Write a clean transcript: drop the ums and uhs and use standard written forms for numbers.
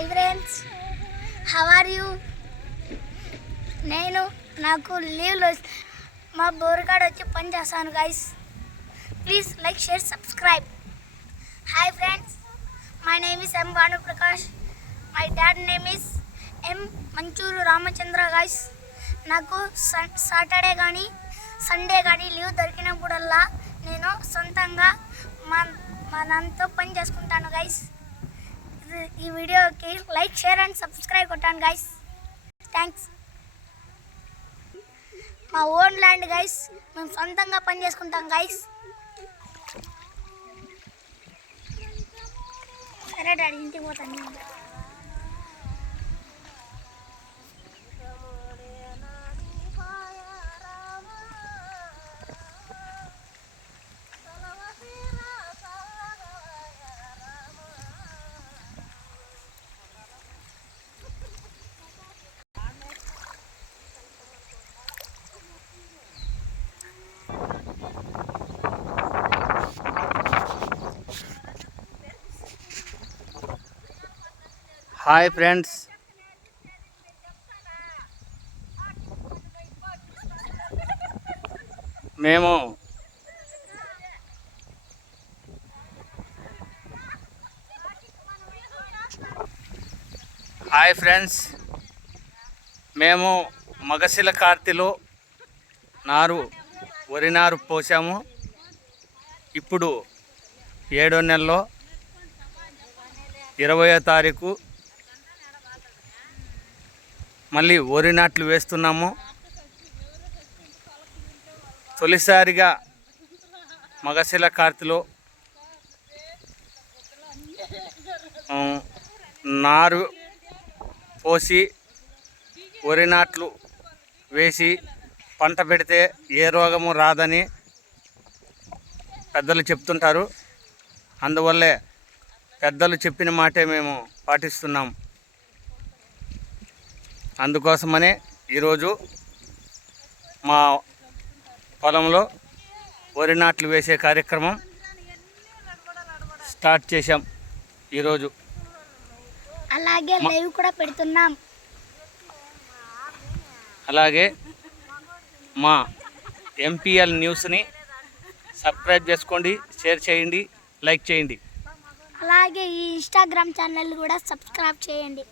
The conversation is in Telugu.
High friends, how are you? నేను నాకు లీవ్లో మా బోర్గాడ్ వచ్చి పని చేస్తాను guys. Please like, share, subscribe. Hi friends, my name is M Bhanu Prakash. My dad name is M Manchuru Ramachandra guys. నాకు సాటర్డే కానీ సండే కానీ లీవ్ దొరికినప్పుడల్లా నేను సొంతంగా మా నాన్నతో పని చేసుకుంటాను గైస్. ఈ వీడియోకి లైక్, షేర్ అండ్ సబ్స్క్రైబ్ కొట్టాను గైస్. థ్యాంక్స్. మా ఓన్ ల్యాండ్ గైస్, మేము సొంతంగా పని చేసుకుంటాం గైస్. సరే డాడీ, ఇంటికి పోతాను. హాయ్ ఫ్రెండ్స్, మేము మగశిల కార్తిలో వరి నారు పోసాము. ఇప్పుడు 7వ నెలలో 20వ తారీఖు మళ్ళీ వరి నాట్లు వేస్తున్నాము. తొలిసారిగా మగశిల కార్తిలో నారు పోసి వరి నాట్లు వేసి పంట పెడితే ఏ రోగము రాదని పెద్దలు చెప్తుంటారు. అందువల్లే పెద్దలు చెప్పిన మాటే మేము పాటిస్తున్నాం. అందుకోసమనే ఈరోజు మా పొలంలో వరి నాట్లు వేసే కార్యక్రమం స్టార్ట్ చేశాం ఈరోజు. అలాగే లైవ్ కూడా పెడుతున్నాం. అలాగే మా ఎంపీఎల్ న్యూస్ని సబ్స్క్రైబ్ చేసుకోండి, షేర్ చేయండి, లైక్ చేయండి. అలాగే ఈ ఇన్స్టాగ్రామ్ ఛానల్ కూడా సబ్స్క్రైబ్ చేయండి.